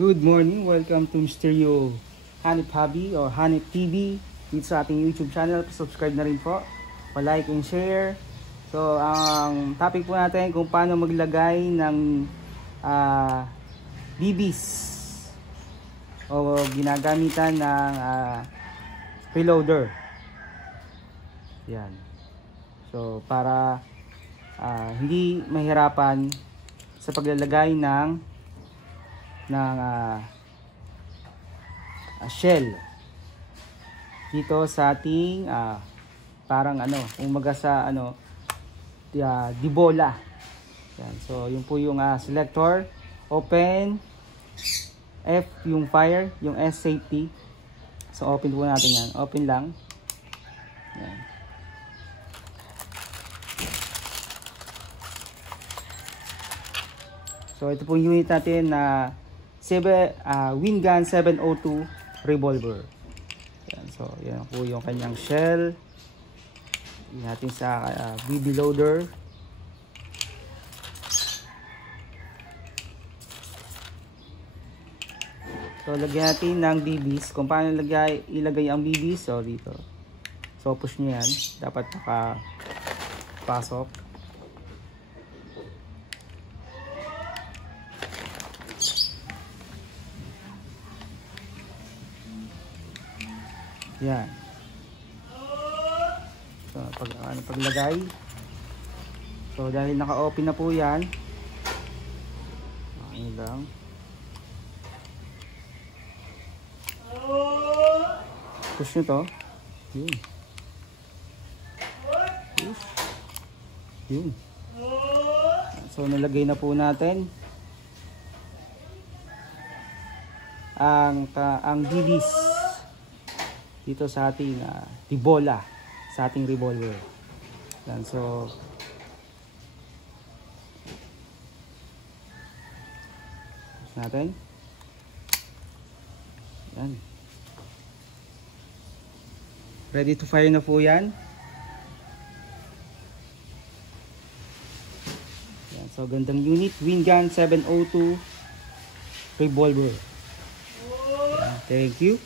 Good morning, welcome to Mysterio Hanip Hobby or Hanip TV dito sa ating YouTube channel. Subscribe na rin po, pa-like and share. So, ang topic po natin kung paano maglagay ng BBs o ginagamitan ng preloader. Yan. So, para hindi mahirapan sa paglalagay ng shell dito sa ating parang umaga sa dibola. Yan. So yun po yung selector, open, F yung fire, yung S safety. So open po natin yan, open lang. Yan. So ito po yung unit natin na Wingun 702 revolver. Yan, so yan po yung kanyang shell. Yan natin sa BB loader. So lagyan natin ng BBs. Kung paano ilagay ang BBs, so dito. So push nyo yan, dapat nakapasok. Yan. So, paglagay. So, dahil naka-open na po yan. Okay lang. Push nyo to. Yun. Push. Yun. So, nalagay na po natin ang BBs dito sa ating dibola, sa ating revolver. Yan, so natin. Yan. Ready to fire na po yan. Yan, so gandang unit, Wingun 702 revolver. Yan, thank you.